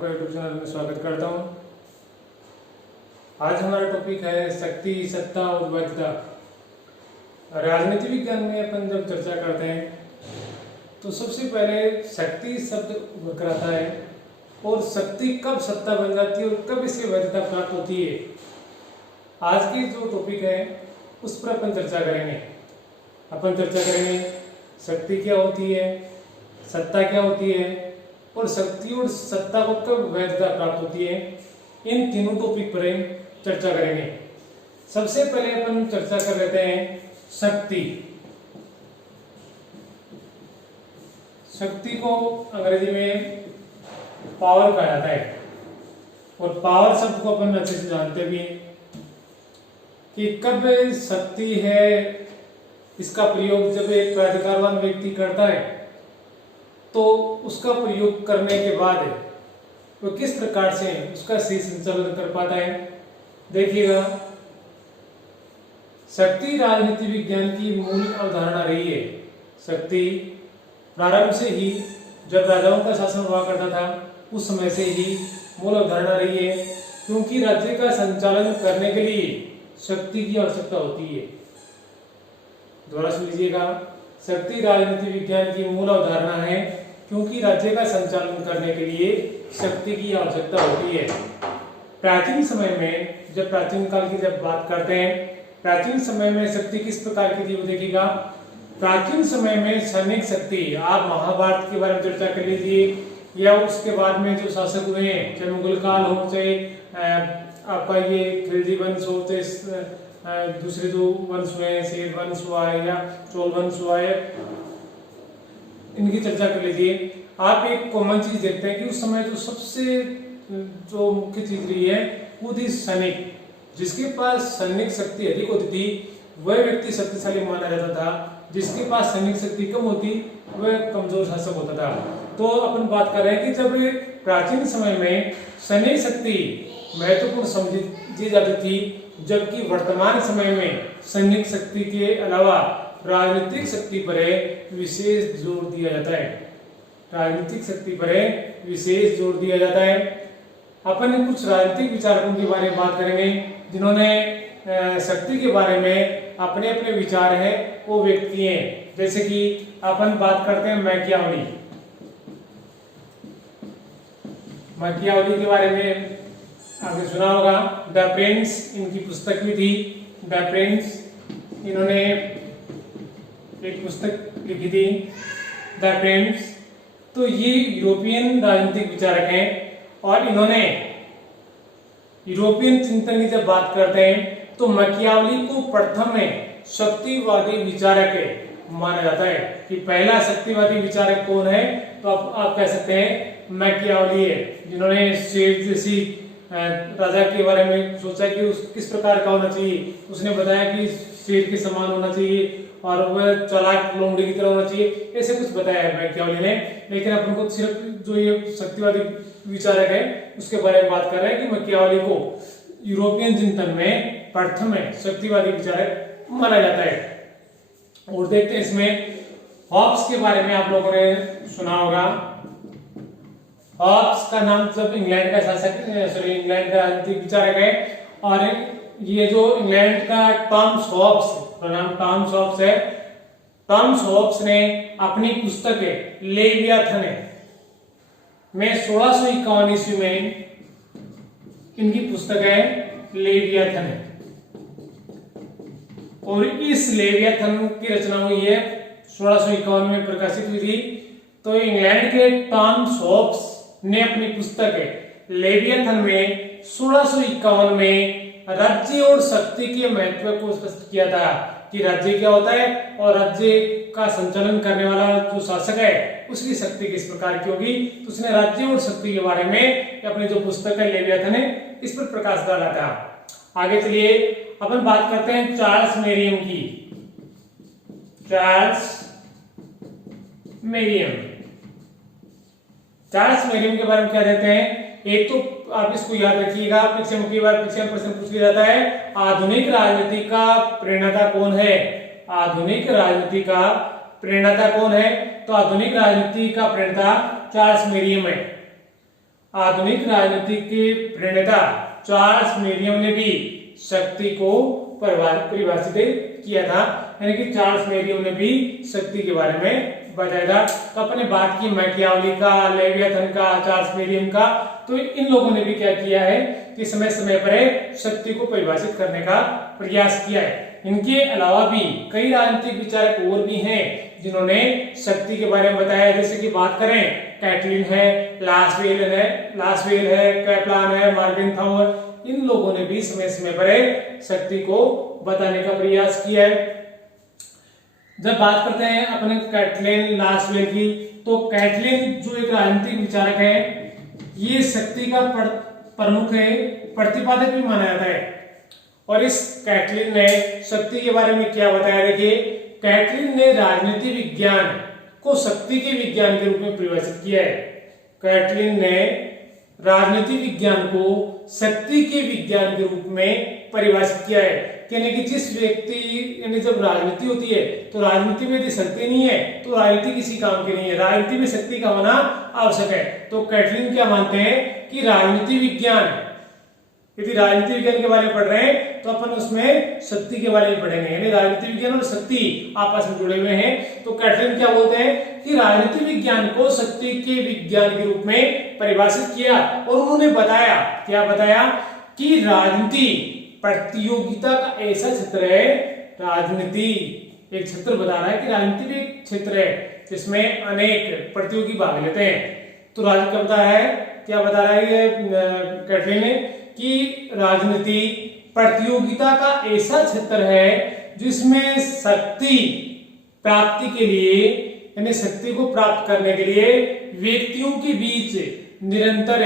आपका YouTube channel में स्वागत करता हूं। आज हमारा टॉपिक है शक्ति, सत्ता और वैधता। राजनीति विज्ञान में अपन जब चर्चा करते हैं तो सबसे पहले शक्ति शब्द उभर कर आता है और शक्ति कब सत्ता बन जाती है और कब इससे वैधता प्राप्त होती है। आज की जो टॉपिक है उस पर अपन चर्चा करेंगे। शक्ति क्या होती है, सत्ता क्या होती है और शक्ति और सत्ता को कब वैधता प्राप्त होती है। इन तीनों टॉपिक पर चर्चा करेंगे। सबसे पहले अपन चर्चा कर लेते हैं शक्ति। शक्ति को अंग्रेजी में पावर कहा जाता है और पावर शब्द को अपन अच्छे से जानते भी हैं कि कब शक्ति है। इसका प्रयोग जब एक प्राधिकारवान व्यक्ति करता है तो उसका प्रयोग करने के बाद वो किस प्रकार से उसका सही संचालन कर पाता है। देखिएगा, शक्ति राजनीति विज्ञान की मूल अवधारणा रही है। शक्ति प्रारंभ से ही जब राजाओं का शासन हुआ करता था उस समय से ही मूल अवधारणा रही है, क्योंकि राज्य का संचालन करने के लिए शक्ति की आवश्यकता होती है। दोबारा सुन लीजिएगा, शक्ति राजनीति विज्ञान की मूल अवधारणा है क्योंकि राज्य का संचालन करने के लिए शक्ति की आवश्यकता होती है। प्राचीन समय में जब प्राचीन काल की जब बात करते हैं, प्राचीन समय में शक्ति किस प्रकार की थी वो देखिएगा। प्राचीन समय में सैनिक शक्ति, आप महाभारत के बारे में चर्चा कर लीजिए या उसके बाद में जो शासक हुए हैं, चाहे मुगल काल हो, चाहे आपका ये खिलजी वंश हो, चाहे दूसरे जो वंश हुए हैं, शेर वंश हुआ है या चोल वंश हुआ है, इनकी चर्चा कर लीजिए। आप एक कॉमन चीज देखते हैं कि उस समय जो सबसे जो मुख्य चीज रही है वो थी सैनिक। जिसके पास सैनिक शक्ति अधिक होती थी वह व्यक्ति शक्तिशाली माना जाता था, जिसके पास सैनिक शक्ति कम होती वह कमजोर शासक होता था। तो अपन बात कर रहे हैं कि जब प्राचीन समय में सैनिक शक्ति महत्वपूर्ण समझी जाती थी, जबकि वर्तमान समय में सैनिक शक्ति के अलावा राजनीतिक शक्ति पर विशेष जोर दिया जाता है। राजनीतिक शक्ति पर विशेष जोर दिया जाता है। अपन कुछ राजनीतिक विचारकों के बारे में बात करेंगे जिन्होंने शक्ति के बारे में अपने अपने विचार है वो व्यक्त किए हैं। जैसे कि अपन बात करते हैं मैकियावेली के बारे में आपने सुना होगा। द प्रिंस इनकी पुस्तक भी थी। द प्रिंस, इन्होंने एक पुस्तक लिखी थी द प्रिंस। तो ये यूरोपियन राजनीतिक विचारक हैं और इन्होंने यूरोपियन चिंतन की जब बात करते हैं तो मैकियावेली को प्रथम में शक्तिवादी विचारक माना जाता है कि पहला शक्तिवादी विचारक कौन है। तो आप कह सकते हैं मैकियावेली है, जिन्होंने शेर जैसी राजा के बारे में सोचा कि उस किस प्रकार का होना चाहिए। उसने बताया कि शेर के समान होना चाहिए और वह चालाक लोमड़ी की तरह होना चाहिए, ऐसे कुछ बताया है मैकियावेली ने। लेकिन अपन को सिर्फ जो ये शक्तिवादी विचारक है उसके बारे में बात कर रहे हैं कि मैकियावेली को यूरोपियन चिंतन में प्रथम शक्तिवादी विचारक माना जाता है। और देखते हैं इसमें हॉब्स के बारे में आप लोगों ने सुना होगा। हॉब्स का नाम जब इंग्लैंड का शासक इंग्लैंड का राजनीतिक विचारक है और ये जो इंग्लैंड का टॉमस हॉब्स, नाम टॉमस हॉब्स है। टॉमस हॉब्स ने अपनी पुस्तक लेवियाथन में 1651 ईस्वी में इनकी पुस्तक है लेवियाथन, और इस लेवियाथन की रचना हुई है 1651 में प्रकाशित हुई थी। तो इंग्लैंड के टॉमस हॉब्स ने अपनी पुस्तक लेवियाथन में 1651 में राज्य और शक्ति के महत्व को स्पष्ट किया था कि राज्य क्या होता है और राज्य का संचालन करने वाला जो शासक है उसकी शक्ति किस प्रकार की होगी। तो उसने राज्य और शक्ति के बारे में अपनी जो पुस्तक है लेवियाथन है इस पर प्रकाश डाला था। आगे चलिए अपन बात करते हैं चार्ल्स मेरियम की। चार्ल्स मेरियम के बारे में क्या कहते हैं। एक तो आप इसको याद रखिएगा, परीक्षा में कई बार परीक्षा में प्रश्न पूछ लिया जाता है, आधुनिक राजनीति का प्रेरणा कौन है। आधुनिक राजनीति का प्रेरणा कौन है? तो आधुनिक राजनीति का प्रणेता चार्ल्स मेरियम है। आधुनिक राजनीति के प्रणेता चार्ल्स मेरियम ने भी शक्ति को परिभाषित किया था, यानी कि चार्ल्स मेरियम ने भी शक्ति के बारे में बताया था। तो अपने बात की मैकियावली का, लेवियाथन का, चार्ल्स मेरियम का, तो इन लोगों ने भी क्या किया है कि समय समय पर शक्ति को परिभाषित करने का प्रयास किया है। इनके अलावा भी कई राजनीतिक विचारक और भी हैं जिन्होंने शक्ति के बारे में बताया, जैसे कि बात करें कैटलिन है, लासवेल है, कैप्लान है, मॉर्गेनथाउर, इन लोगों ने भी समय समय पर शक्ति को बताने का प्रयास किया है। जब बात करते हैं अपने कैटलिन, लासवेल की, तो कैटलिन जो एक राजनीतिक विचारक है, ये शक्ति का प्रमुख है, प्रतिपादक भी माना जाता है। और इस कैटलिन ने शक्ति के बारे में क्या बताया, देखिए कैटलिन ने राजनीति विज्ञान को शक्ति के विज्ञान के रूप में परिभाषित किया है। कैटलिन ने राजनीति विज्ञान को शक्ति के विज्ञान के रूप में परिभाषित किया है, यानी कि जिस व्यक्ति, यानी जब राजनीति होती है तो राजनीति में यदि शक्ति नहीं है तो राजनीति किसी काम की नहीं है, राजनीति में शक्ति का होना आवश्यक है। तो कैटलिन क्या मानते हैं कि राजनीति विज्ञान, यदि राजनीति विज्ञान के बारे में पढ़ रहे हैं तो अपन उसमें शक्ति के बारे में पढ़ेंगे, यानी राजनीति विज्ञान और शक्ति आपस में जुड़े हुए हैं। तो कैटलिन क्या बोलते हैं कि राजनीति विज्ञान को शक्ति के विज्ञान के रूप में परिभाषित किया, और उन्होंने बताया, क्या बताया कि राजनीति प्रतियोगिता का ऐसा क्षेत्र है, राजनीति एक क्षेत्र बता रहा है कि राजनीति भी एक क्षेत्र है जिसमें अनेक प्रतियोगी भाग लेते हैं। तो राजनीति क्या बता है, क्या बता रहा है कैटलिन ने कि राजनीति प्रतियोगिता का ऐसा क्षेत्र है जिसमें शक्ति प्राप्ति के लिए, यानी शक्ति को प्राप्त करने के लिए व्यक्तियों के बीच निरंतर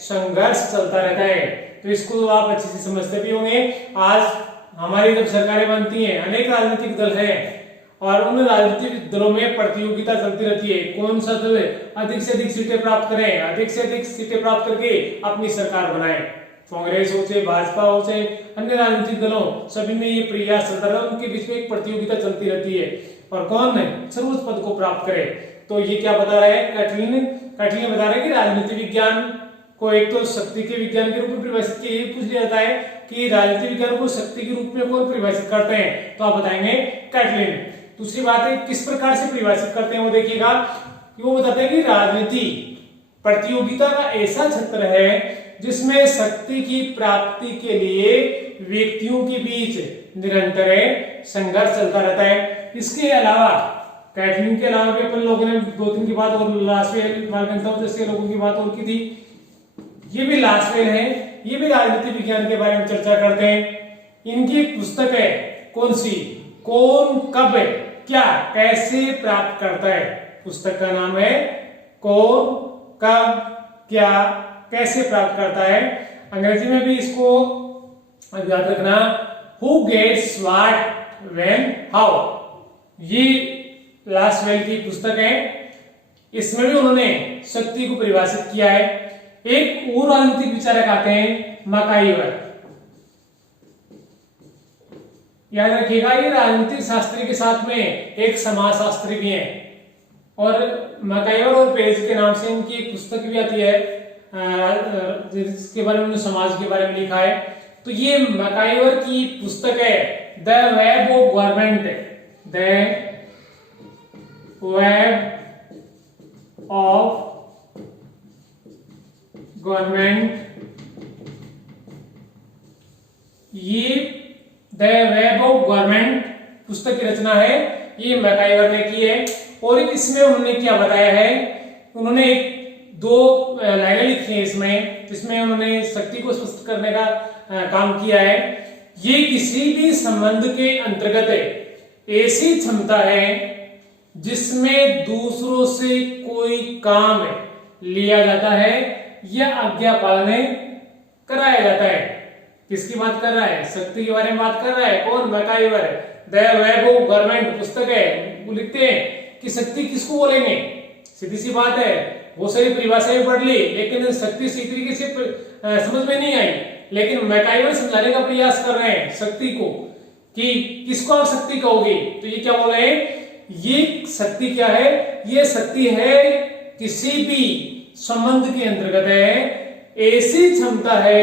संघर्ष चलता रहता है। तो इसको आप अच्छे से समझते भी होंगे। आज हमारी जब सरकारें बनती हैं, अनेक राजनीतिक दल हैं और उन राजनीतिक दलों में प्रतियोगिता चलती रहती है, कौन सा दल अधिक से अधिक सीटें प्राप्त करें, अधिक से अधिक सीटें प्राप्त करके अपनी सरकार बनाए। कांग्रेस हो चाहे भाजपा हो चाहे अन्य राजनीतिक दलों, सभी में ये प्रयास चलता रहा, उनके बीच में एक प्रतियोगिता चलती रहती है और कौन सर्वोच्च पद को प्राप्त करे। तो ये क्या बता रहा है कैटलिन बता रहे हैं कि राजनीति विज्ञान को एक तो शक्ति के विज्ञान के रूप में परिभाषित किया, पूछ लिया जाता है कि राजनीति विज्ञान को शक्ति के रूप में कौन परिभाषित करते हैं, तो आप बताएंगे कैटलिन। दूसरी बात है किस प्रकार से परिभाषित करते हैं वो देखिएगा, वो बताते हैं कि राजनीति प्रतियोगिता का ऐसा क्षेत्र है जिसमें शक्ति की प्राप्ति के लिए व्यक्तियों के बीच निरंतर संघर्ष चलता रहता है। इसके अलावा कैटलिन के अलावा भी अपन लोगों ने दो तीन की बात और लासवेल, मॉर्गेनथाउर जैसे लोगों की बात और की थी, ये भी लासवेल है, ये भी राजनीति विज्ञान के बारे में चर्चा करते हैं। इनकी पुस्तक है कौन सी, कौन कब क्या कैसे प्राप्त करता है, पुस्तक का नाम है कौन कब क्या कैसे प्राप्त करता है। अंग्रेजी में भी इसको याद रखना, who gets what when how, ये लासवेल की पुस्तक है। इसमें भी उन्होंने शक्ति को परिभाषित किया है। एक और राजनीतिक विचारक आते हैं मैकाइवर, याद रखिएगा ये राजनीतिक शास्त्री के साथ में एक समाजशास्त्री भी हैं, और मैकाइवर और पेज के नाम से इनकी एक पुस्तक भी आती है जिसके बारे में समाज के बारे में लिखा है। तो ये मैकाइवर की पुस्तक है the web of government, the web of government, ये द वेब ऑफ गवर्नमेंट पुस्तक की रचना है, ये मैकाइवर ने की है। और इसमें उन्होंने क्या बताया है, उन्होंने एक दो लाइनें लिखी हैं इसमें, जिसमें उन्होंने शक्ति को स्पष्ट करने का काम किया है। ये किसी भी संबंध के अंतर्गत ऐसी क्षमता है जिसमें दूसरों से कोई काम लिया जाता है या आज्ञा पालन कराया जाता है। किसकी बात कर रहा है, शक्ति के बारे में बात कर रहा है, कौन, MacIver. The web of government पुस्तक है, वो लिखते हैं कि शक्ति किसको बोलेंगे, सीधी सी बात है, वो सारी परिभाषाएं पढ़ ली लेकिन शक्ति इसी तरीके से समझ में नहीं आई। लेकिन मैकाइवर समझाने का प्रयास कर रहे हैं शक्ति को कि किसको आप शक्ति कहोगे, तो ये क्या बोल रहे हैं, ये शक्ति क्या है, ये शक्ति है किसी भी संबंध के अंतर्गत है, ऐसी क्षमता है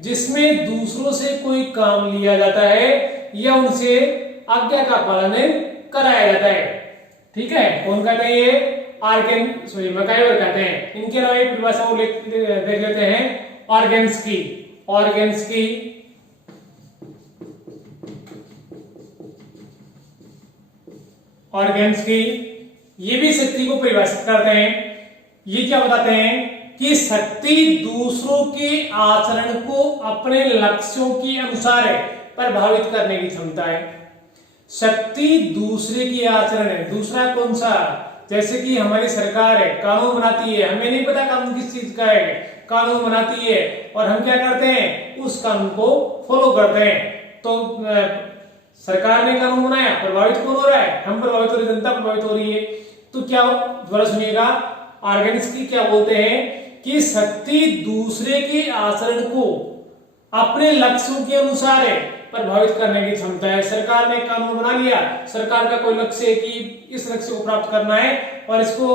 जिसमें दूसरों से कोई काम लिया जाता है या उनसे आज्ञा का पालन कराया जाता है। ठीक है, कौन कहते हैं ये? मैकाइवर कहते हैं। इनके अलावा एक परिभाषा को देख लेते हैं, ऑर्गेन्स्की। ये भी शक्ति को परिभाषित करते हैं। ये क्या बताते हैं कि शक्ति दूसरों के आचरण को अपने लक्ष्यों के अनुसार प्रभावित करने की क्षमता है। शक्ति दूसरे की आचरण है। दूसरा कौन सा? जैसे कि हमारी सरकार है, कानून बनाती है, हमें नहीं पता कानून किस चीज का है, कानून बनाती है और हम क्या करते हैं? उस कानून को फॉलो करते हैं। तो सरकार ने कानून बनाया, प्रभावित कौन हो रहा है? हम प्रभावित हो रहे, जनता प्रभावित हो रही है। तो क्या, दोबारा सुनिएगा, ऑर्गेनिक्स क्या बोलते हैं कि शक्ति दूसरे के आचरण को अपने लक्ष्यों के अनुसार प्रभावित करने की क्षमता है। सरकार ने कानून बना लिया, सरकार का कोई लक्ष्य है कि इस लक्ष्य को प्राप्त करना है और इसको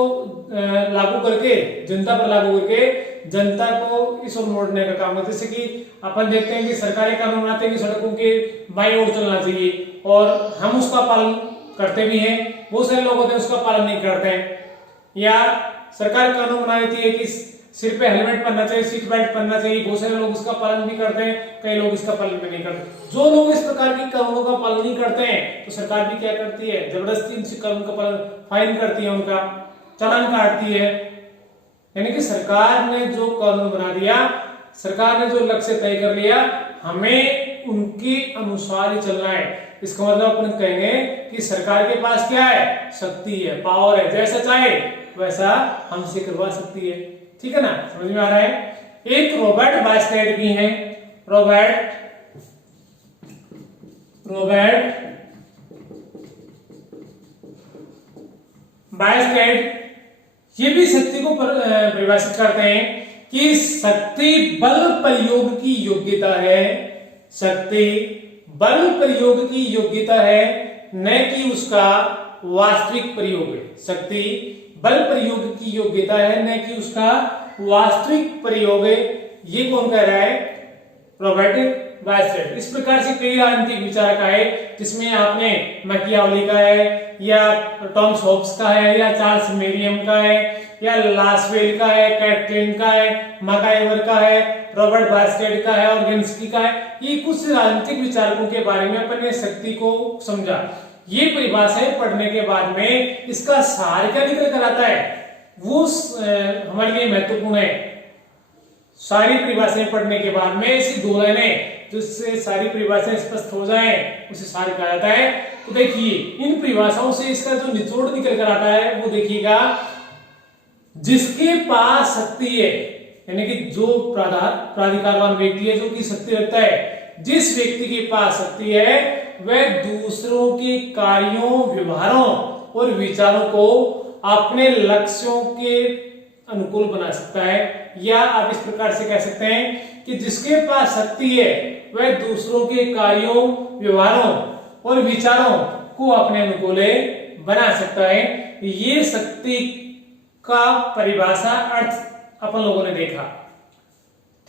लागू करके, जनता पर लागू करके जनता को इस ओर मोड़ने का काम है। जैसे कि अपन देखते हैं कि सरकारी कानून बनाते हैं कि सड़कों के बाईं ओर चलना चाहिए और हम उसका पालन करते भी हैं, बहुत सारे लोग होते हैं उसका पालन नहीं करते हैं। या सरकार कानून बना देती है कि सिर पे हेलमेट पहनना चाहिए, सीट बेल्ट पहनना चाहिए, बहुत सारे लोग इसका पालन भी करते हैं, कई लोग इसका पालन भी नहीं करते। जो लोग इस प्रकार की कानूनों का पालन नहीं करते हैं तो सरकार भी क्या करती है? जबरदस्ती इनसे कानून का पालन, फाइन करती है, उनका चालान काटती है। यानी कि सरकार ने जो कानून बना दिया, सरकार ने जो लक्ष्य तय कर लिया, हमें उनके अनुसार ही चलना है। इसका मतलब अपन कहेंगे कि सरकार के पास क्या है? शक्ति है, पावर है, जैसा चाहे वैसा हमसे करवा सकती है। ठीक है ना, समझ में आ रहा है? एक रॉबर्ट बास्केट भी है, रॉबर्ट बास्केट, ये भी शक्ति को परिभाषित करते हैं कि शक्ति बल प्रयोग की योग्यता है। शक्ति बल प्रयोग की योग्यता है, न कि उसका वास्तविक प्रयोग है। शक्ति बल प्रयोग की योग्यता है, न कि उसका वास्तविक प्रयोग है। ये कौन कह रहा है? Robert basket. इस प्रकार से कई राजनीतिक विचारक आए, जिसमें आपने मैकियावेली का है, या टॉमस हॉब्स का है, या चार्ल्स मेरियम का है, या लासवेल का है, कैटलिन का है, मैकाइवर का है, रॉबर्ट बास्केट का है, और ऑर्गेन्स्की का है। ये कुछ राजनीतिक विचारकों के बारे में अपने शक्ति को समझा। ये परिभाषाएं पढ़ने के बाद में इसका सार क्या निकल कर आता है, वो हमारे लिए महत्वपूर्ण है। सारी परिभाषाएं पढ़ने के बाद में ऐसी दो लाइनें जिससे सारी परिभाषाएं स्पष्ट हो जाएं, उसे सार कहा जाता है। तो देखिए, इन परिभाषाओं से इसका जो निचोड़ निकल कर आता है वो देखिएगा, जिसके पास शक्ति है, यानी कि जो प्राधिकारवान व्यक्ति है, जो की शक्ति रखता है, जिस व्यक्ति के पास शक्ति है वह दूसरों के कार्यों, व्यवहारों और विचारों को अपने लक्ष्यों के अनुकूल बना सकता है। या आप इस प्रकार से कह सकते हैं कि जिसके पास शक्ति है वह दूसरों के कार्यों, व्यवहारों और विचारों को अपने अनुकूल बना सकता है। ये शक्ति का परिभाषा अर्थ अपन लोगों ने देखा।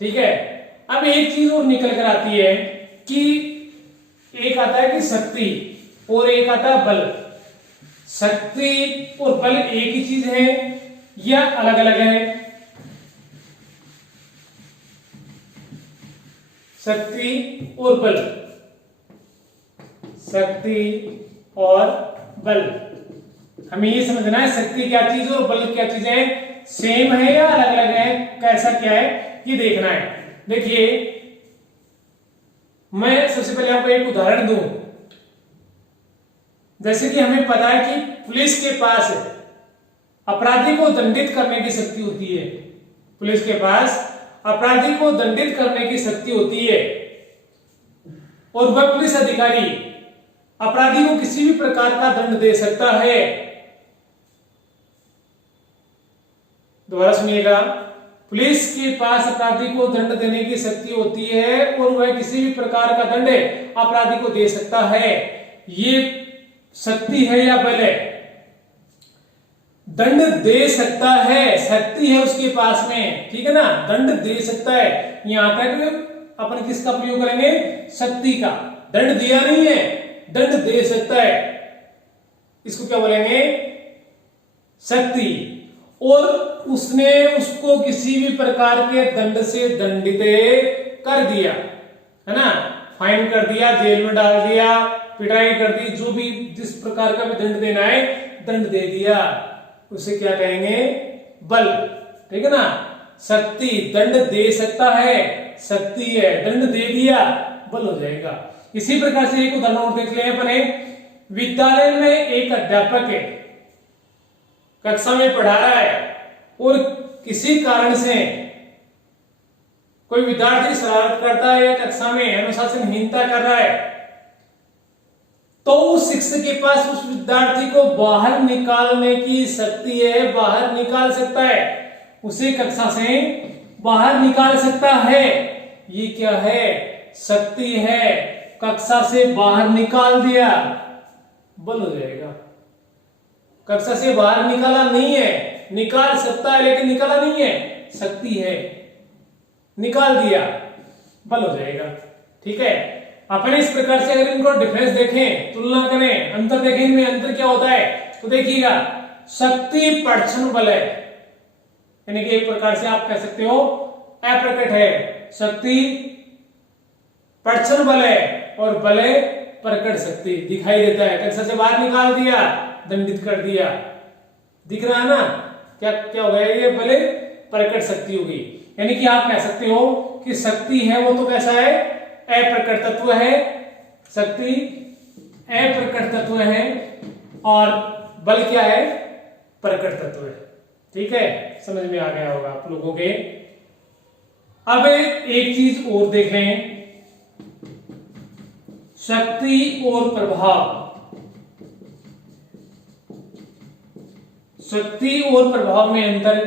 ठीक है, अब एक चीज और निकल कर आती है कि एक आता है कि शक्ति और एक आता है बल। शक्ति और बल एक ही चीज है या अलग अलग है? शक्ति और बल, शक्ति और बल, हमें ये समझना है शक्ति क्या चीज है और बल क्या चीज है, सेम है या अलग अलग है, कैसा क्या है, ये देखना है। देखिए, मैं सबसे पहले आपको एक उदाहरण दूं। जैसे कि हमें पता है कि पुलिस के पास अपराधी को दंडित करने की शक्ति होती है। पुलिस के पास अपराधी को दंडित करने की शक्ति होती है और वह पुलिस अधिकारी अपराधी को किसी भी प्रकार का दंड दे सकता है। दोबारा सुनिएगा, पुलिस के पास अपराधी को दंड देने की शक्ति होती है और वह किसी भी प्रकार का दंड अपराधी को दे सकता है। ये शक्ति है या बल है? दंड दे सकता है, शक्ति है उसके पास में, ठीक है ना, दंड दे सकता है। यहां तक अपन किसका प्रयोग करेंगे, शक्ति का। दंड दिया नहीं है, दंड दे सकता है, इसको क्या बोलेंगे, शक्ति। और उसने उसको किसी भी प्रकार के दंड से दंडित कर दिया, है ना, फाइन कर दिया, जेल में डाल दिया, पिटाई कर दी, जो भी जिस प्रकार का भी दंड देना है दंड दे दिया, उसे क्या कहेंगे, बल, ठीक है ना। शक्ति, दंड दे सकता है, शक्ति है, दंड दे दिया, बल हो जाएगा। इसी प्रकार से एक उदाहरण और देख लें अपने। विद्यालय में एक अध्यापक है, कक्षा में पढ़ा रहा है और किसी कारण से कोई विद्यार्थी शरारत करता है या कक्षा में अनुशासनहीनता कर रहा है, तो उस शिक्षक के पास उस विद्यार्थी को बाहर निकालने की शक्ति है, बाहर निकाल सकता है, उसे कक्षा से बाहर निकाल सकता है। ये क्या है, शक्ति है, कक्षा से बाहर निकाल दिया, बल हो जाएगा। कक्षा से बाहर निकाला नहीं है, निकाल सकता है लेकिन निकाला नहीं है, शक्ति है, निकाल दिया, बल हो जाएगा, ठीक है। अपने इस प्रकार से अगर इनको डिफरेंस देखें, तुलना करें, अंतर देखें, इनमें अंतर क्या होता है, तो देखिएगा, शक्ति प्रदर्शन बल है, यानी कि एक प्रकार से आप कह सकते हो अप्रकट है, शक्ति प्रदर्शन बल है और बल है प्रकट शक्ति, दिखाई देता है, कक्षा से बाहर निकाल दिया, दंडित कर दिया, दिख रहा है ना, क्या क्या हो गया, ये बल प्रकट शक्ति होगी। यानी कि आप कह सकते हो कि शक्ति है वो तो कैसा है, अप्रकट तत्व है, शक्ति अप्रकट तत्व है और बल क्या है, प्रकट तत्व है, ठीक है, समझ में आ गया होगा आप लोगों के। अब एक चीज और देख लें, शक्ति और प्रभाव। शक्ति और प्रभाव में अंतर,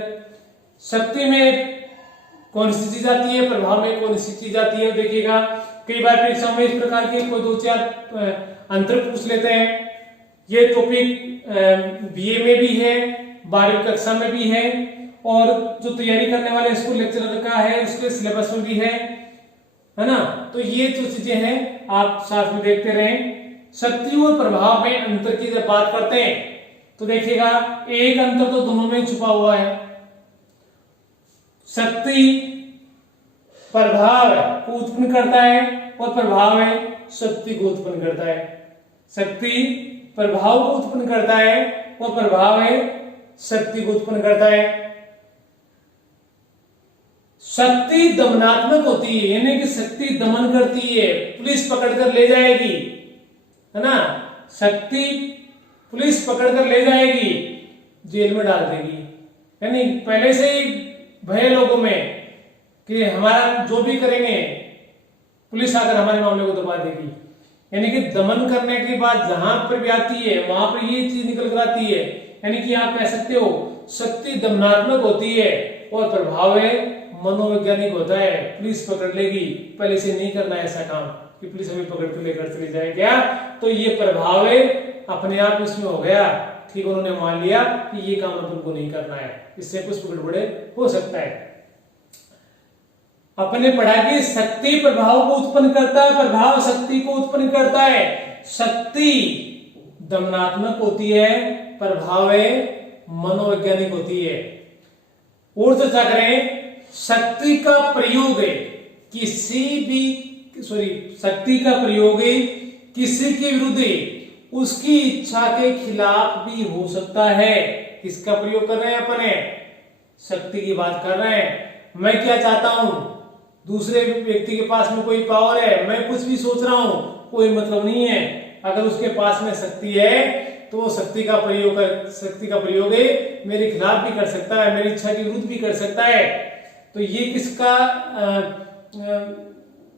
शक्ति में कौन सी चीज आती है, प्रभाव में कौन सी चीज आती है, देखिएगा कई बार परीक्षा में इस प्रकार के कोई 2-4 अंतर पूछ लेते हैं। ये टॉपिक बीए में भी है, 12वीं कक्षा में भी है और जो तैयारी करने वाले स्कूल लेक्चरर का है उसके सिलेबस में भी है ना। तो ये जो चीजें हैं आप साथ में देखते रहें। शक्ति और प्रभाव में अंतर की जब बात करते हैं तो देखिएगा एक अंतर तो दोनों में छुपा हुआ है। शक्ति प्रभाव को उत्पन्न करता है और प्रभाव है शक्ति को उत्पन्न करता है। शक्ति प्रभाव को उत्पन्न करता है और प्रभाव है शक्ति को उत्पन्न करता है। शक्ति दमनात्मक होती है, यानी कि शक्ति दमन करती है, पुलिस पकड़कर ले जाएगी, है ना। शक्ति पुलिस पकड़कर ले जाएगी, जेल में डाल देगी, यानी पहले से ही भय लोगों में कि हमारा जो भी करेंगे पुलिस आकर हमारे मामले को दबा देगी। यानी कि दमन करने के बाद जहां पर भी आती है वहां पर ये चीज निकल कर आती है। यानी कि आप कह सकते हो शक्ति दमनात्मक होती है और प्रभाव है मनोवैज्ञानिक होता है। पुलिस पकड़ लेगी, पहले से नहीं करना ऐसा काम कि पुलिस हमें पकड़ कर लेकर चली जाए क्या, तो ये प्रभाव है अपने आप इसमें हो गया, ठीक, उन्होंने मान लिया कि ये काम अपन को नहीं करना है, इससे कुछ गड़बड़े हो सकता है। अपने पढ़ा कि शक्ति प्रभाव को उत्पन्न करता है, प्रभाव शक्ति को उत्पन्न करता है। शक्ति दमनात्मक होती है, प्रभाव मनोवैज्ञानिक होती है। और चर्चा करें, शक्ति का प्रयोग शक्ति का प्रयोग किसी के विरुद्ध उसकी इच्छा के खिलाफ भी हो सकता है। किसका प्रयोग कर रहे हैं अपने, शक्ति की बात कर रहे हैं। मैं क्या चाहता हूं, दूसरे व्यक्ति के पास में कोई पावर है, मैं कुछ भी सोच रहा हूं, कोई मतलब नहीं है, अगर उसके पास में शक्ति है तो वो शक्ति का प्रयोग मेरे खिलाफ भी कर सकता है, मेरी इच्छा के विरुद्ध भी कर सकता है। तो ये किसका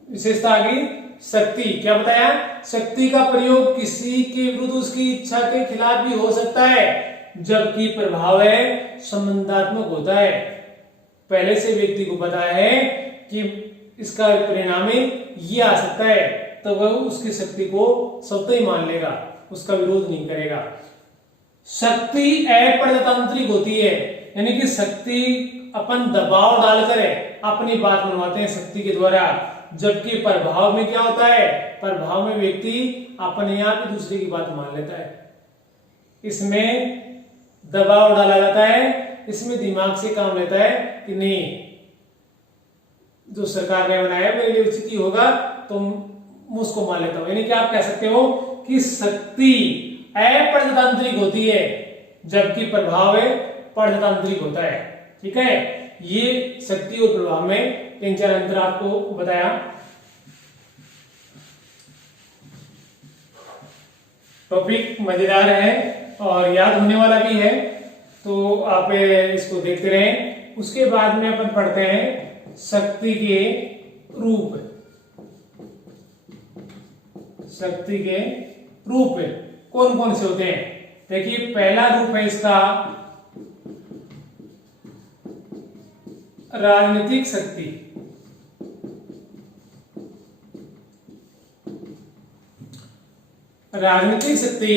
विशेषता आ गई, शक्ति। क्या बताया, शक्ति का प्रयोग किसी के विरुद्ध उसकी इच्छा के खिलाफ भी हो सकता है, जबकि प्रभाव है संबंधात्मक होता है। पहले से व्यक्ति को पता है कि इसका परिणाम ये आ सकता है, तो वह उसकी शक्ति को स्वतः ही मान लेगा, उसका विरोध नहीं करेगा। शक्ति अप्रजातांत्रिक होती है, यानी कि शक्ति अपन दबाव डालकर अपनी बात मनवाते हैं शक्ति के द्वारा, जबकि प्रभाव में क्या होता है, प्रभाव में व्यक्ति अपने आप ही दूसरे की बात मान लेता है। इसमें दबाव डाला जाता है, इसमें दिमाग से काम लेता है कि नहीं जो सरकार ने बनाया मेरे लिए उचित ही होगा तो मैं उसको मान लेता हूं। यानी कि आप कह सकते हो कि शक्ति अप्रजातांत्रिक होती है जबकि प्रभाव प्रजातांत्रिक होता है। ठीक है, ये शक्ति और प्रभाव में 3-4 अंतर आपको बताया। टॉपिक मजेदार है और याद होने वाला भी है, तो आप इसको देखते रहें। उसके बाद में अपन पढ़ते हैं शक्ति के रूप। शक्ति के रूप कौन कौन से होते हैं? देखिए, पहला रूप है इसका राजनीतिक शक्ति। राजनीतिक शक्ति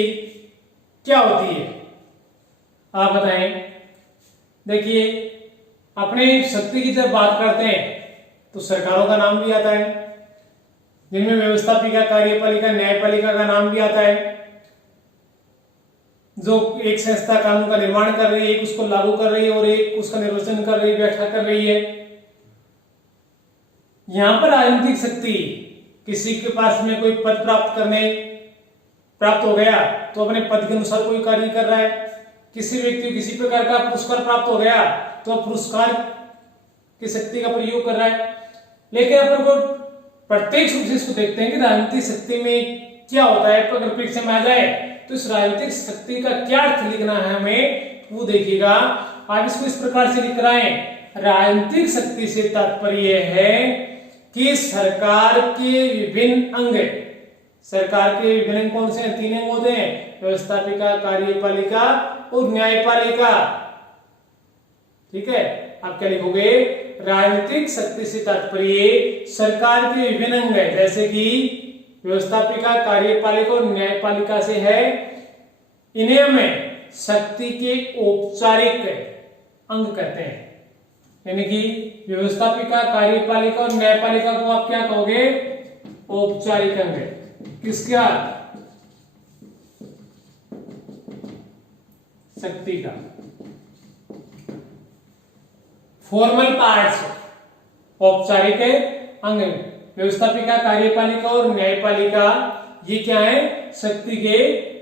क्या होती है आप बताएं। देखिए, अपने शक्ति की जब बात करते हैं तो सरकारों का नाम भी आता है, जिनमें व्यवस्थापिका, कार्यपालिका, न्यायपालिका का नाम भी आता है। जो एक संस्था कानून का निर्माण कर रही है, एक उसको लागू कर रही है और एक उसका निर्वचन कर रही है, व्याख्या कर रही है। यहां पर राजनीतिक शक्ति, किसी के पास में कोई पद प्राप्त हो गया तो अपने पद के अनुसार कोई कार्य कर रहा है। किसी व्यक्ति को किसी प्रकार का पुरस्कार प्राप्त हो गया तो पुरस्कार की शक्ति का प्रयोग कर रहा है। लेकिन अपन को प्रत्यक्ष रूप से इसको देखते हैं कि राजनीतिक शक्ति में क्या होता है। अगर परीक्षा में आ जाए तो इस राजनीतिक शक्ति का क्या अर्थ लिखना है हमें, वो देखिएगा। आप इसको इस प्रकार से लिख रहे हैं, राजनीतिक शक्ति से तात्पर्य है कि सरकार के विभिन्न अंग, सरकार के विभिन्न अंग कौन से हैं? 3 अंग होते हैं, व्यवस्थापिका, कार्यपालिका और न्यायपालिका। ठीक है, आप क्या लिखोगे? राजनीतिक शक्ति से तात्पर्य सरकार के विभिन्न अंग है, जैसे कि व्यवस्थापिका, कार्यपालिका और न्यायपालिका से है। इन्हें हमें शक्ति के औपचारिक अंग कहते हैं। यानी कि व्यवस्थापिका, कार्यपालिका और न्यायपालिका को आप क्या कहोगे? औपचारिक अंग। किसका? शक्ति का। फॉर्मल पार्ट्स, औपचारिक अंग। व्यवस्थापिका, कार्यपालिका और न्यायपालिका ये क्या है? शक्ति के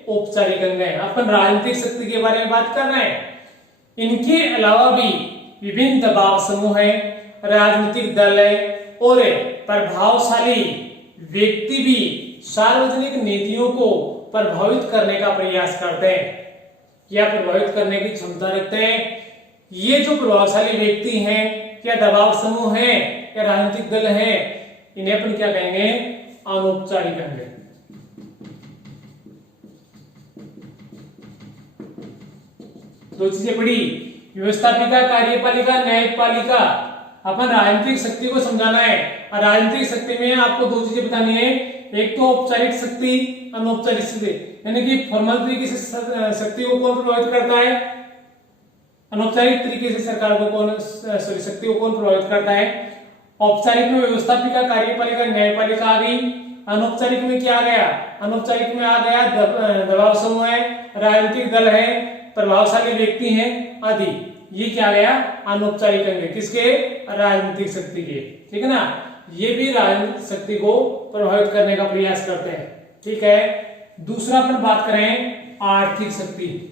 औपचारिक अंग है। अपन राजनीतिक शक्ति के बारे में बात कर रहे हैं। इनके अलावा भी विभिन्न दबाव समूह है, राजनीतिक दल है और प्रभावशाली व्यक्ति भी सार्वजनिक नीतियों को प्रभावित करने का प्रयास करते हैं या प्रभावित करने की क्षमता रखते हैं। ये जो प्रभावशाली व्यक्ति हैं, क्या दबाव समूह हैं, क्या राजनीतिक दल हैं, इन्हें अपन क्या कहेंगे? अनौपचारिक अंग। दो चीजें पढ़ी, व्यवस्थापिका, कार्यपालिका, न्यायपालिका। अपन राजनीतिक शक्ति को समझाना है और राजनीतिक शक्ति में आपको 2 चीजें बतानी है। एक तो औपचारिक शक्ति, अनौपचारिक शक्ति। यानी कि फॉर्मल तरीके से शक्ति को कौन प्रभावित करता है, अनौपचारिक तरीके से सरकार को कौन, शक्ति को कौन प्रभावित करता है। औपचारिक में व्यवस्थापिका, कार्यपालिका, न्यायपालिका आ गई। अनौपचारिक में क्या आ गया? अनौपचारिक में आ गया दबाव समूह है, राजनीतिक दल है, प्रभावशाली व्यक्ति हैं आदि। ये क्या आ गया? अनौपचारिक अंग। किसके? राजनीतिक शक्ति के। ठीक है ना, ये भी राजनीतिक शक्ति को प्रभावित करने का प्रयास करते हैं। ठीक है, दूसरा अपन बात करें आर्थिक शक्ति।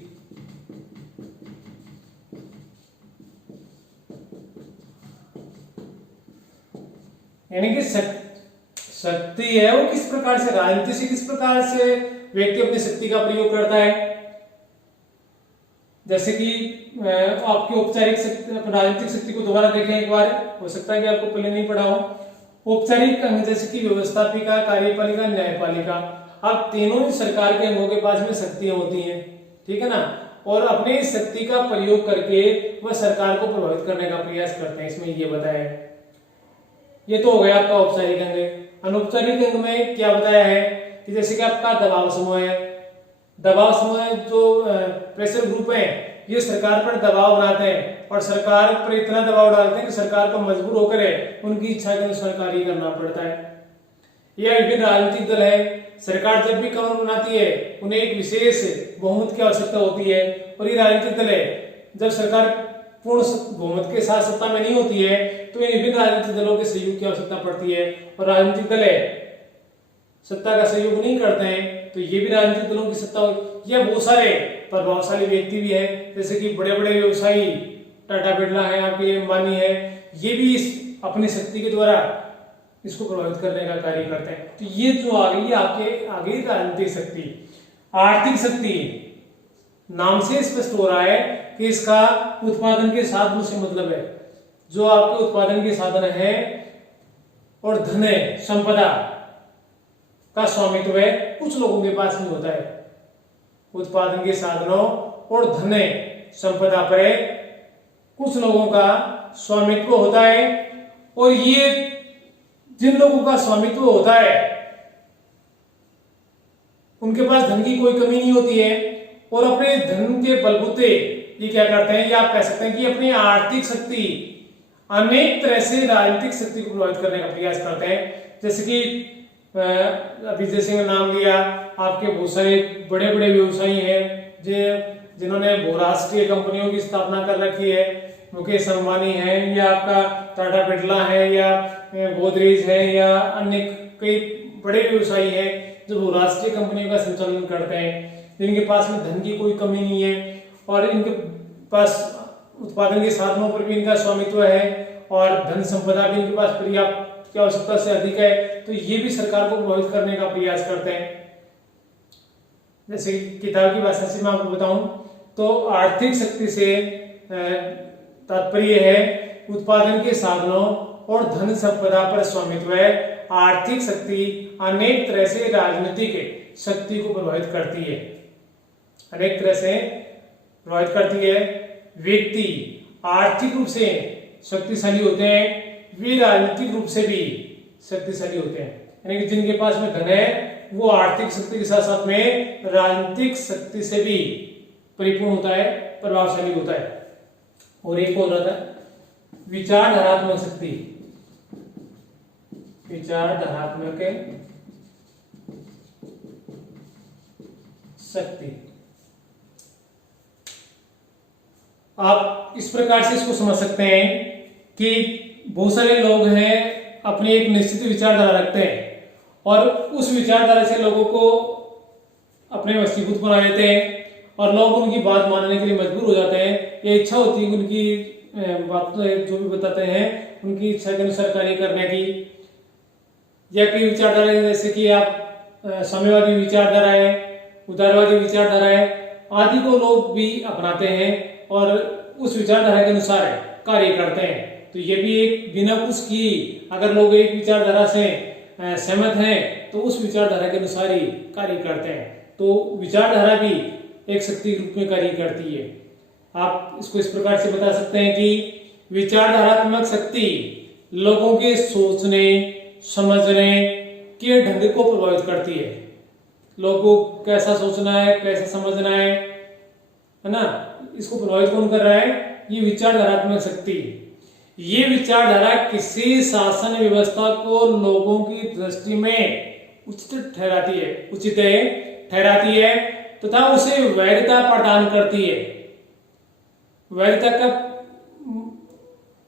यानी कि शक्ति है वो किस प्रकार से, राजनीति से किस प्रकार से व्यक्ति अपनी शक्ति का प्रयोग करता है। जैसे कि आपकी औपचारिक शक्ति, राजनीतिक शक्ति को दोबारा देखें एक बार, हो सकता है कि आपको पहले नहीं पढ़ा हो। औपचारिक अंग जैसे कि व्यवस्थापिका, कार्यपालिका, न्यायपालिका, अब तीनों ही सरकार के अंगों के पास में शक्तियां होती हैं। ठीक है ना, और अपनी शक्ति का प्रयोग करके वह सरकार को प्रभावित करने का प्रयास करते हैं। इसमें ये बताया है। ये तो हो गया आपका औपचारिक अंग। अनौपचारिक अंग में क्या बताया है कि जैसे कि आपका दबाव समूह है, दबाव समूह जो प्रेशर ग्रुप है ये सरकार पर दबाव बनाते हैं और सरकार पर इतना दबाव डालते हैं कि सरकार को मजबूर होकर उनकी इच्छा के अनुसार कार्य करना पड़ता है। यह विभिन्न राजनीतिक दल है। सरकार जब भी कानून बनाती है उन्हें एक विशेष बहुमत की आवश्यकता होती है और ये राजनीतिक दल है जब सरकार पूर्ण बहुमत के साथ सत्ता में नहीं होती है तो इन विभिन्न राजनीतिक दलों के सहयोग की आवश्यकता पड़ती है और राजनीतिक दल सत्ता का सहयोग नहीं करते हैं तो ये भी राजनीतिक दलों की सत्ता। यह बहुत सारे प्रभावशाली व्यक्ति भी है जैसे कि बड़े बड़े व्यवसायी टाटा बिरला है, आपके अंबानी है, ये भी इस अपनी शक्ति के द्वारा इसको प्रभावित करने का कार्य करते हैं। तो ये जो आ गई आपके आगे राजनीतिक शक्ति। आर्थिक शक्ति नाम से स्पष्ट हो रहा है कि इसका उत्पादन के साधनों से मतलब है। जो आपके उत्पादन के साधन है और धन है, संपदा का स्वामित्व है, कुछ लोगों के पास नहीं होता है। उत्पादन के साधनों और धन संपदा पर कुछ लोगों का स्वामित्व होता है और ये जिन लोगों का स्वामित्व होता है उनके पास धन की कोई कमी नहीं होती है और अपने धन के बलबूते ये क्या करते हैं, ये आप कह सकते हैं कि अपनी आर्थिक शक्ति अनेक तरह से राजनीतिक शक्ति को प्रभावित करने का प्रयास करते हैं। जैसे कि अभी जैसे नाम लिया, आपके बहुत सारे बड़े बड़े व्यवसायी हैं जिन्होंने बहुराष्ट्रीय कंपनियों की स्थापना कर रखी है। मुकेश अंबानी है या आपका टाटा बिरला है या गोदरेज है या अन्य कई बड़े व्यवसायी हैं जो बहुराष्ट्रीय कंपनियों का संचालन करते हैं, जिनके पास में धन की कोई कमी नहीं है और इनके पास उत्पादन के साधनों पर भी इनका स्वामित्व है और धन संपदा भी इनके पास पर्याप्त की आवश्यकता से अधिक है। तो ये भी सरकार को प्रभावित करने का प्रयास करते हैं। जैसे किताब की भाषा से मैं आपको बताऊं तो आर्थिक शक्ति से तात्पर्य है उत्पादन के साधनों और धन संपदा पर स्वामित्व है। आर्थिक शक्ति अनेक तरह से राजनीतिक शक्ति को प्रभावित करती है, अनेक तरह से प्रभावित करती है। व्यक्ति आर्थिक रूप से शक्तिशाली होते हैं, वे राजनीतिक रूप से भी शक्तिशाली होते हैं। यानी कि जिनके पास में धन है वो आर्थिक शक्ति के साथ साथ में राजनीतिक शक्ति से भी परिपूर्ण होता है, प्रभावशाली होता है। और एक और रहता है विचारधारात्मक शक्ति। विचारधारात्मक शक्ति आप इस प्रकार से इसको समझ सकते हैं कि बहुत सारे लोग हैं अपनी एक निश्चित विचारधारा रखते हैं और उस विचारधारा से लोगों को अपने वशीभूत बना लेते हैं और लोग उनकी बात मानने के लिए मजबूर हो जाते हैं। ये इच्छा होती है उनकी बात जो भी बताते हैं उनकी इच्छा के अनुसार कार्य करने की। या कई विचारधारा जैसे कि आप साम्यवादी विचारधारा है, उदारवादी विचारधारा है आदि को लोग भी अपनाते हैं और उस विचारधारा के अनुसार कार्य करते हैं। तो ये भी एक बिना कुछ किए अगर लोग एक विचारधारा से सहमत हैं तो उस विचारधारा के अनुसार ही कार्य करते हैं। तो विचारधारा भी एक शक्ति के रूप में कार्य करती है। आप इसको इस प्रकार से बता सकते हैं कि विचारधारात्मक शक्ति लोगों के सोचने समझने के ढंग को प्रभावित करती है। लोगों को कैसा सोचना है, कैसा समझना है ना, इसको प्रभावित कौन कर रहा है? ये विचारधारात्मक शक्ति। ये विचारधारा किसी शासन व्यवस्था को लोगों की दृष्टि में उचित ठहराती है तथा उसे वैधता प्रदान करती है। वैधता कब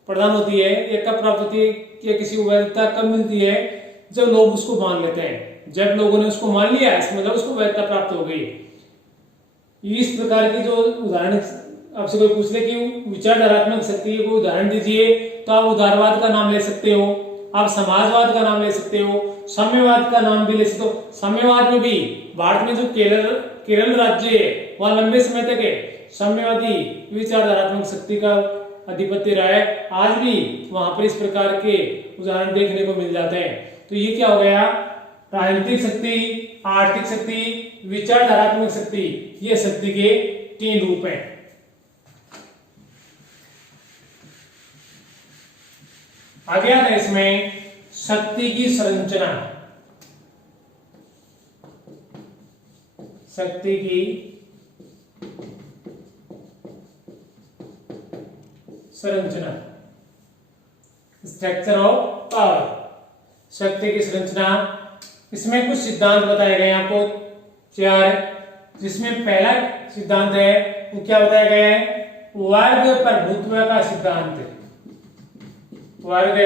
प्रदान होती है या कब प्राप्त होती है या किसी को वैधता कब मिलती है? जब लोग उसको मान लेते हैं। जब लोगों ने उसको मान लिया इसका मतलब उसको वैधता प्राप्त हो गई। इस प्रकार की जो उदाहरण आपसे कोई पूछ ले कि विचारधारात्मक शक्ति को उदाहरण दीजिए तो आप उदारवाद का नाम ले सकते हो, आप समाजवाद का नाम ले सकते हो, साम्यवाद का नाम भी ले सकते हो। साम्यवाद में भी भारत में जो केरल राज्य है वहां लंबे समय तक है साम्यवादी विचारधारात्मक शक्ति का अधिपत्य रहा है। आज भी वहां पर इस प्रकार के उदाहरण देखने को मिल जाते हैं। तो ये क्या हो गया? राजनीतिक शक्ति, आर्थिक शक्ति, विचारधारात्मक शक्ति, ये शक्ति के 3 रूप हैं। आगे आता है इसमें शक्ति की संरचना। शक्ति की संरचना, स्ट्रक्चर ऑफ पावर, शक्ति की संरचना। इसमें कुछ सिद्धांत बताए गए आपको 4, जिसमें पहला सिद्धांत है वो क्या बताया गया है, वर्ग प्रभुत्व का सिद्धांत, वर्ग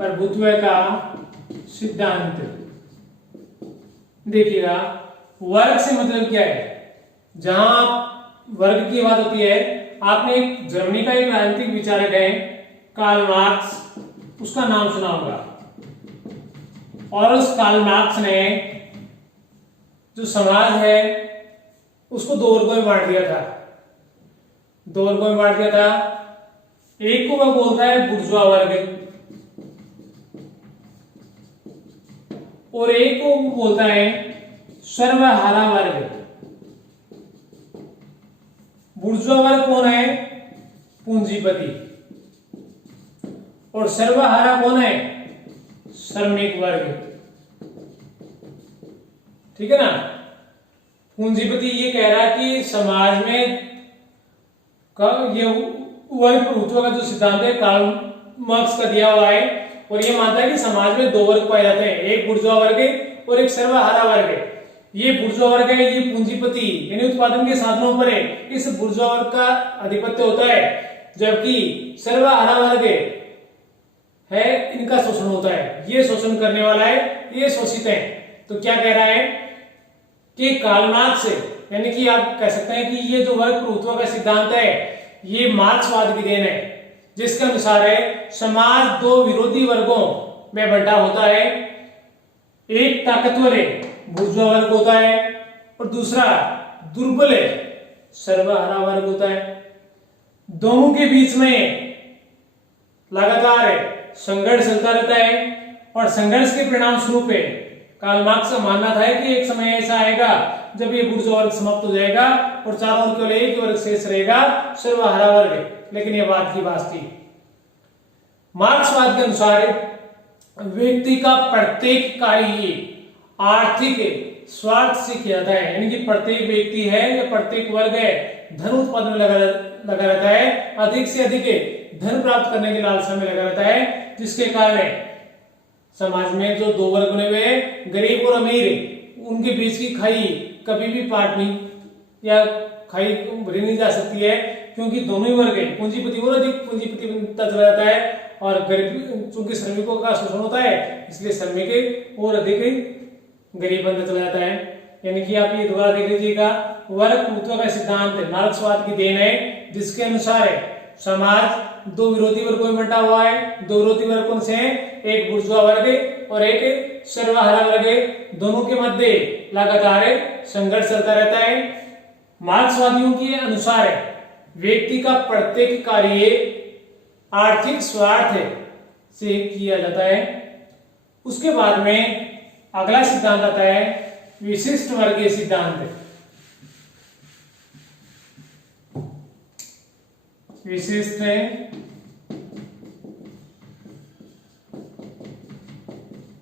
प्रभुत्व का सिद्धांत। देखिएगा वर्ग से मतलब क्या है, जहां वर्ग की बात होती है, आपने एक जर्मनी का एक राजनीतिक विचारक है कार्ल मार्क्स, उसका नाम सुना होगा, और उस कार्ल मार्क्स ने जो समाज है उसको 2 वर्गों में बांट दिया था, 2 वर्गों में बांट दिया था। एक को वह बोलता है बुर्जुआ वर्ग, और एक को बोलता है सर्वहारा वर्ग। बुर्जुआ वर्ग कौन है, पूंजीपति, और सर्वहारा कौन है, श्रमिक वर्ग। ठीक है ना। पूंजीपति ये कह रहा है कि समाज में ये वर्ग प्रभुत्व का जो सिद्धांत है कार्ल मार्क्स का दिया हुआ है, और ये मानता है कि समाज में 2 वर्ग पाए जाते हैं, एक बुर्जुआ वर्ग और एक सर्वहारा वर्ग। ये बुर्जुआ वर्ग है, ये पूंजीपति यानी उत्पादन के साधनों पर है, इस बुर्जुआ वर्ग का आधिपत्य होता है, जबकि सर्वहारा वर्ग है इनका शोषण होता है, ये शोषण करने वाला है, ये शोषित है। तो क्या कह रहा है कि कार्ल मार्क्स, यानी कि आप कह सकते हैं कि ये जो वर्ग प्रभुत्व का सिद्धांत है ये मार्क्सवाद की देन है, जिसके अनुसार है समाज 2 विरोधी वर्गों में बंटा होता है, एक ताकतवर है बुर्जुआ वर्ग होता है, और दूसरा दुर्बल है सर्वहारा वर्ग होता है। दोनों के बीच में लगातार संघर्ष चलता रहता है, और संघर्ष के परिणाम स्वरूप कार्ल मार्क्स का मानना था कि एक समय ऐसा आएगा जब ये बुर्जुआ वर्ग समाप्त हो जाएगा और चारों ओर केवल एक वर्ग शेष रहेगा, सर्वहारा वर्ग। लेकिन ये बात की बात थी। मार्क्सवाद के अनुसार व्यक्ति का प्रत्येक कार्य आर्थिक स्वार्थ से किया जाता है, यानी कि प्रत्येक व्यक्ति है या प्रत्येक वर्ग है धन उत्पादन में लगा रहता है, अधिक से अधिक धन प्राप्त करने की लालसा में लगा रहता है, जिसके कारण समाज में जो 2 वर्ग बने हुए हैं, गरीब और अमीर, उनके बीच की खाई कभी भी पाट नहीं या खाई भरी नहीं जा सकती है, क्योंकि दोनों ही वर्ग है, पूंजीपति और अधिक पूंजीपति बनता चला जाता है, और गरीब चूंकि श्रमिकों का शोषण होता है इसलिए श्रमिक और अधिक गरीब बनता चला जाता है। यानी कि आप ये दोबारा देख लीजिएगा, वर्ग प्रभुत्व का सिद्धांत मार्क्सवाद की देन है, जिसके अनुसार समाज 2 विरोधी वर्गों में बंटा हुआ है। 2 विरोधी वर्ग कौन से हैं, एक बुर्जुआ वर्ग और एक सर्वहारा वर्ग। दोनों के मध्य लगातार संघर्ष चलता रहता है। मार्क्सवादियों के अनुसार व्यक्ति का प्रत्येक कार्य आर्थिक स्वार्थ से किया जाता है। उसके बाद में अगला सिद्धांत आता है विशिष्ट वर्गीय सिद्धांत।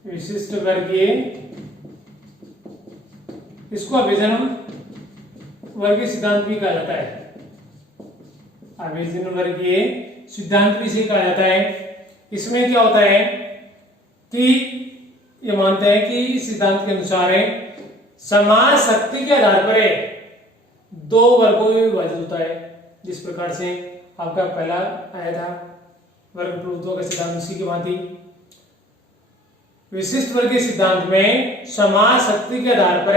विशिष्ट वर्गीय, इसको अभिजन वर्गीय सिद्धांत भी कहा जाता है। अभिजन वर्गीय सिद्धांत भी इसे कहा जाता है। इसमें क्या होता है कि ये मानते हैं कि इस सिद्धांत के अनुसार समाज शक्ति के आधार पर 2 वर्गों में विभाजित होता है। जिस प्रकार से आपका पहला आया था वर्ग प्रभुत्व का सिद्धांत, उसी की भांति विशिष्ट वर्गीय सिद्धांत में समाज शक्ति के आधार पर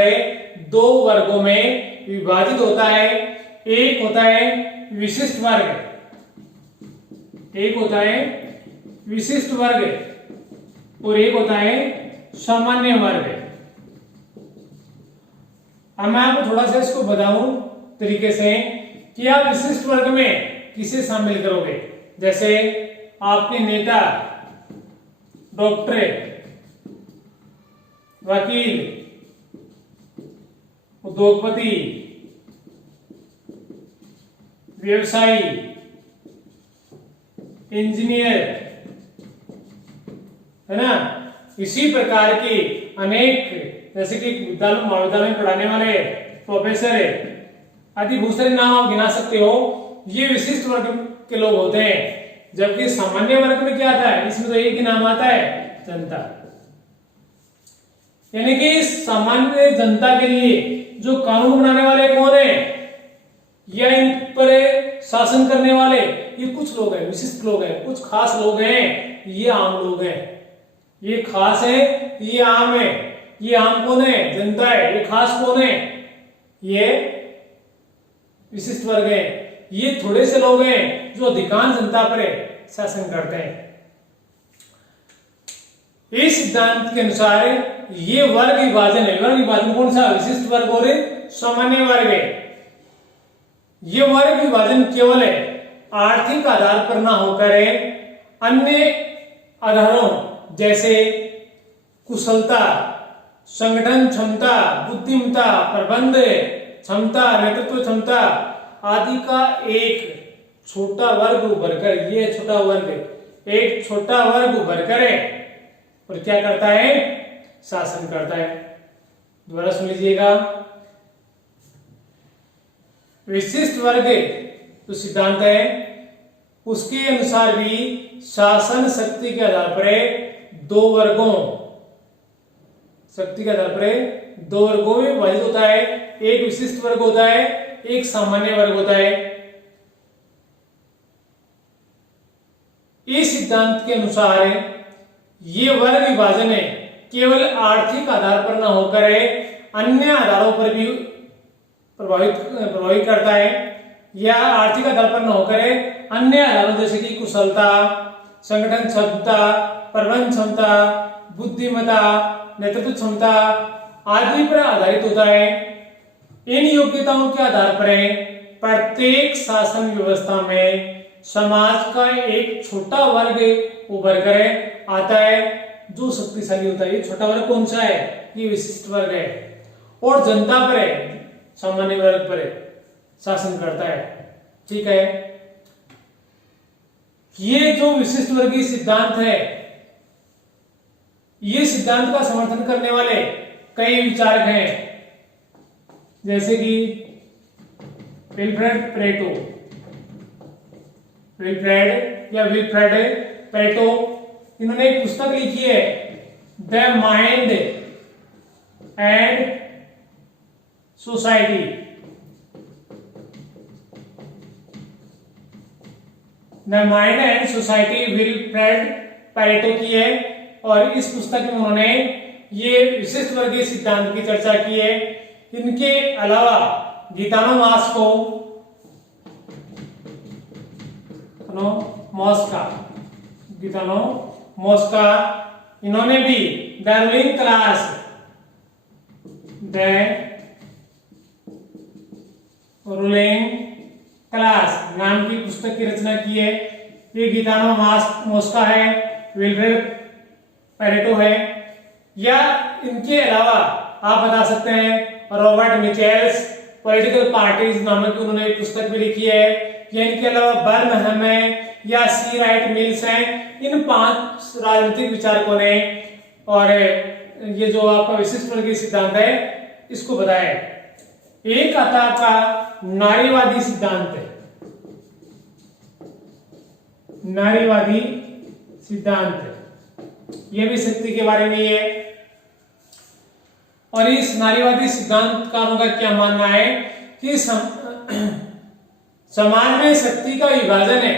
2 वर्गों में विभाजित होता है। एक होता है विशिष्ट वर्ग, एक होता है विशिष्ट वर्ग और एक होता है सामान्य वर्ग। अब मैं आपको थोड़ा सा इसको बताऊं तरीके से कि आप विशिष्ट वर्ग में किसे शामिल करोगे। जैसे आपके नेता, डॉक्टर, वकील, उद्योगपति, व्यवसायी, इंजीनियर, है ना। इसी प्रकार की अनेक, जैसे कि विद्यालय महाविद्यालय में पढ़ाने वाले प्रोफेसर है आदि बहुत सारे नाम आप गिना सकते हो, ये विशिष्ट वर्ग के लोग होते हैं। जबकि सामान्य वर्ग में क्या आता है, इसमें तो एक ही नाम आता है, जनता। यानी कि सामान्य जनता के लिए जो कानून बनाने वाले कौन है या इन पर शासन करने वाले, ये कुछ लोग हैं, विशिष्ट लोग हैं, कुछ खास लोग हैं, ये आम लोग हैं। ये खास है, ये आम है। ये आम कौन है, जनता है। ये खास कौन है, ये विशिष्ट वर्ग है। ये थोड़े से लोग हैं जो अधिकांश जनता पर शासन करते हैं। इस सिद्धांत के अनुसार ये वर्ग विभाजन है। वर्ग विभाजन कौन सा, विशिष्ट वर्ग और सामान्य वर्ग है। ये वर्ग विभाजन केवल आर्थिक आधार पर ना होकर अन्य आधारों जैसे कुशलता, संगठन क्षमता, बुद्धिमत्ता, प्रबंध क्षमता, नेतृत्व क्षमता आदि का एक छोटा वर्ग उभर कर, ये छोटा वर्ग, एक छोटा वर्ग उभर कर और क्या करता है, शासन करता है। दोबारा सुन लीजिएगा। विशिष्ट वर्ग जो सिद्धांत है उसके अनुसार भी शासन शक्ति के आधार पर दो वर्गों, शक्ति के आधार पर दो वर्गों में विभाजित होता है। एक विशिष्ट वर्ग होता है, एक सामान्य वर्ग होता है। इस सिद्धांत के अनुसार ये वर्ग विभाजन है केवल आर्थिक आधार पर न होकर अन्य आधारों पर भी प्रभावित करता है, या आर्थिक आधार पर न होकर अन्य आधारों जैसे कि कुशलता, संगठन क्षमता, प्रबंध क्षमता, बुद्धिमत्ता, नेतृत्व क्षमता आदि पर आधारित होता है। इन योग्यताओं के आधार पर प्रत्येक शासन व्यवस्था में समाज का एक छोटा वर्ग उभर कर आता है जो शक्तिशाली होता है। ये छोटा वर्ग कौन सा है, ये विशिष्ट वर्ग है, और जनता पर सामान्य वर्ग पर शासन करता है। ठीक है। ये जो विशिष्ट वर्गीय सिद्धांत है, ये सिद्धांत का समर्थन करने वाले कई विचारक हैं, जैसे कि विल्फ्रेड पेरेटो, विल्फ्रेड पेरेटो, इन्होंने एक पुस्तक लिखी है the mind and society. The mind and society Wilfred Pareto की है, और इस पुस्तक में उन्होंने ये विशिष्ट वर्गीय सिद्धांत की चर्चा की है। इनके अलावा गीतानो मॉस्का, इन्होंने भी द रूलिंग क्लास नाम की पुस्तक की रचना की है। ये गीतानो मॉस्का है, विल्फ्रेड पेरेटो है, या इनके अलावा आप बता सकते हैं रॉबर्ट मिचेल्स पॉलिटिकल पार्टीज नामक उन्होंने एक पुस्तक भी लिखी है, या इनके अलावा बर्नहम है या सी राइट मिल्स हैं। इन 5 राजनीतिक विचारकों ने और ये जो आपका विशिष्ट वर्गीय सिद्धांत है इसको बताया। एक आता आपका नारीवादी सिद्धांत है, नारीवादी सिद्धांत, यह भी शक्ति के बारे में है। और इस नारीवादी सिद्धांतकारों का क्या मानना है कि समाज में शक्ति का विभाजन है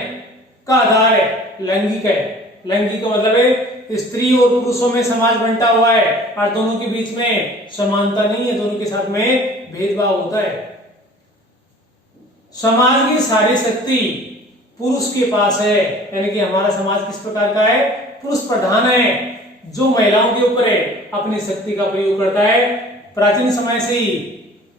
का आधार है लैंगिक है। लैंगिक का मतलब है स्त्री और पुरुषों में समाज बंटा हुआ है और दोनों के बीच में समानता नहीं है, दोनों के साथ में भेदभाव होता है। समाज की सारी शक्ति पुरुष के पास है, यानी कि हमारा समाज किस प्रकार का है, पुरुष प्रधान है, जो महिलाओं के ऊपर अपनी शक्ति का प्रयोग करता है। प्राचीन समय से ही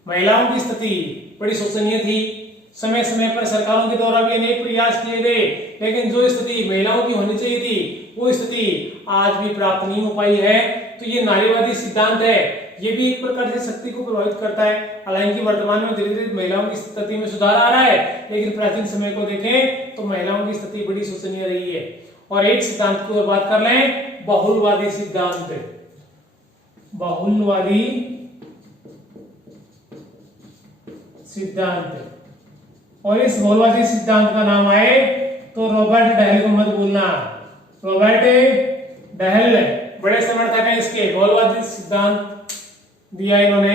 महिलाओं की स्थिति बड़ी शोचनीय थी। समय समय पर सरकारों के द्वारा भी अनेक प्रयास किए गए, लेकिन जो स्थिति महिलाओं की होनी चाहिए थी वो स्थिति आज भी प्राप्त नहीं हो पाई है। तो ये नारीवादी सिद्धांत है, ये भी एक प्रकार से शक्ति को प्रभावित करता है। हालांकि वर्तमान में धीरे धीरे महिलाओं की स्थिति में सुधार आ रहा है, लेकिन प्राचीन समय को देखें तो महिलाओं की स्थिति बड़ी शोचनीय रही है। और एक सिद्धांत की और बात कर लें, बहुलवादी सिद्धांत। बहुलवादी सिद्धांत। और इस बहुलवादी सिद्धांत का नाम आए तो रॉबर्ट डहल को मत भूलना। रॉबर्ट डहल बड़े समर्थक हैं इसके, बहुलवादी सिद्धांत दिया इन्होंने।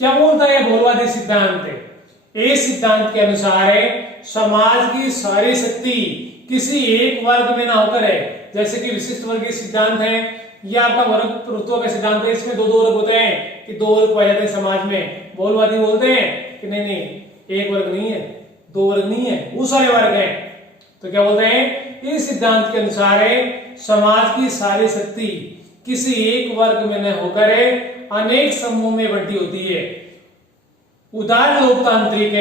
क्या बोलता है बहुलवादी सिद्धांत? इस सिद्धांत के अनुसार समाज की सारी शक्ति किसी एक वर्ग में ना होकर है, जैसे कि विशिष्ट वर्गीय सिद्धांत है या आपका वर्ग प्रभुत्व का सिद्धांत है, इसमें दो वर्ग होते हैं कि दो वर्ग पाए जाते हैं समाज में। बहुलवादी बोलते हैं कि नहीं एक वर्ग नहीं है, दो वर्ग नहीं है, बहुत सारे वर्ग हैं। तो क्या बोलते हैं? इस सिद्धांत के अनुसार समाज की सारी शक्ति किसी एक वर्ग में न होकर अनेक समूह में बंटी होती है। उदार लोकतांत्रिक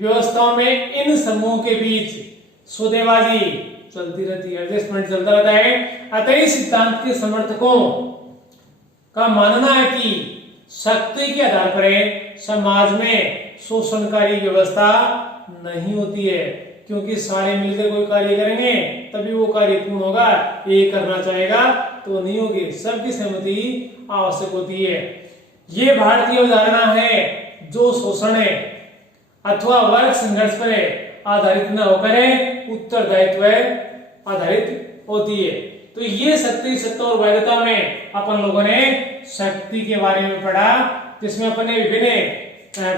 व्यवस्थाओं में इन समूह के बीच सौदेबाजी चलती रहती है, एडजस्टमेंट चलता रहता है। अतः इस सिद्धांत के समर्थकों का मानना है कि शक्ति के आधार पर समाज में शोषणकारी व्यवस्था नहीं होती है, क्योंकि सारे मिलकर कोई कार्य करेंगे तभी वो कार्य पूर्ण होगा। ये करना चाहेगा तो नहीं होगी, सबकी सहमति आवश्यक होती है। ये भारतीय अवधारणा है जो शोषण है अथवा वर्ग संघर्ष पर आधारित न होकर उत्तरदायित्व आधारित होती है। तो ये शक्ति, सत्ता और वैधता में अपन लोगों ने शक्ति के बारे में पढ़ा, जिसमें अपने विभिन्न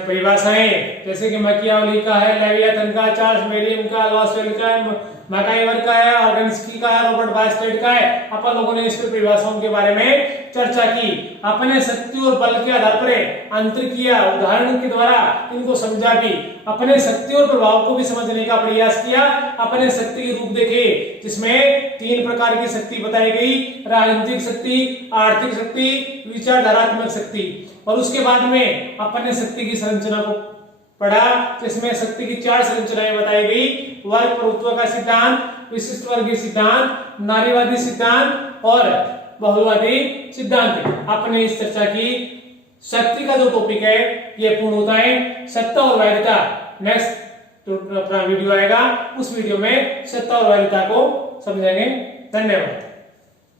परिभाषाएं जैसे कि मैकियावेली का है, लेवियाथन का, चार्ल्स मेरियम का, लॉसवेल का, मैकाइवर का है, ऑर्गेन्स्की का है, रॉबर्ट बास्टेट का है। अपन लोगों ने इस पर परिभाषाओं के बारे में चर्चा की। अपने शक्ति और बल के आधार पर अंतर किया, उदाहरण के द्वारा इनको समझा भी, अपने शक्ति और प्रभाव को भी समझने का प्रयास किया। अपने शक्ति के रूप देखे जिसमें 3 प्रकार की शक्ति बताई गई, राजनीतिक शक्ति, आर्थिक शक्ति, विचारधारात्मक शक्ति। और उसके बाद में अपने शक्ति की संरचना को पढ़ा, जिसमें शक्ति की 4 संरचनाएं बताई गई, वर्ग प्रभुत्व का सिद्धांत, विशिष्ट वर्गीय सिद्धांत, नारीवादी सिद्धांत और बहुलवादी सिद्धांत। आपने इस चर्चा की शक्ति का जो टॉपिक है ये पूर्ण होता है सत्ता और वैधता। नेक्स्ट अपना वीडियो आएगा, उस वीडियो में सत्ता और वैधता को समझेंगे। धन्यवाद।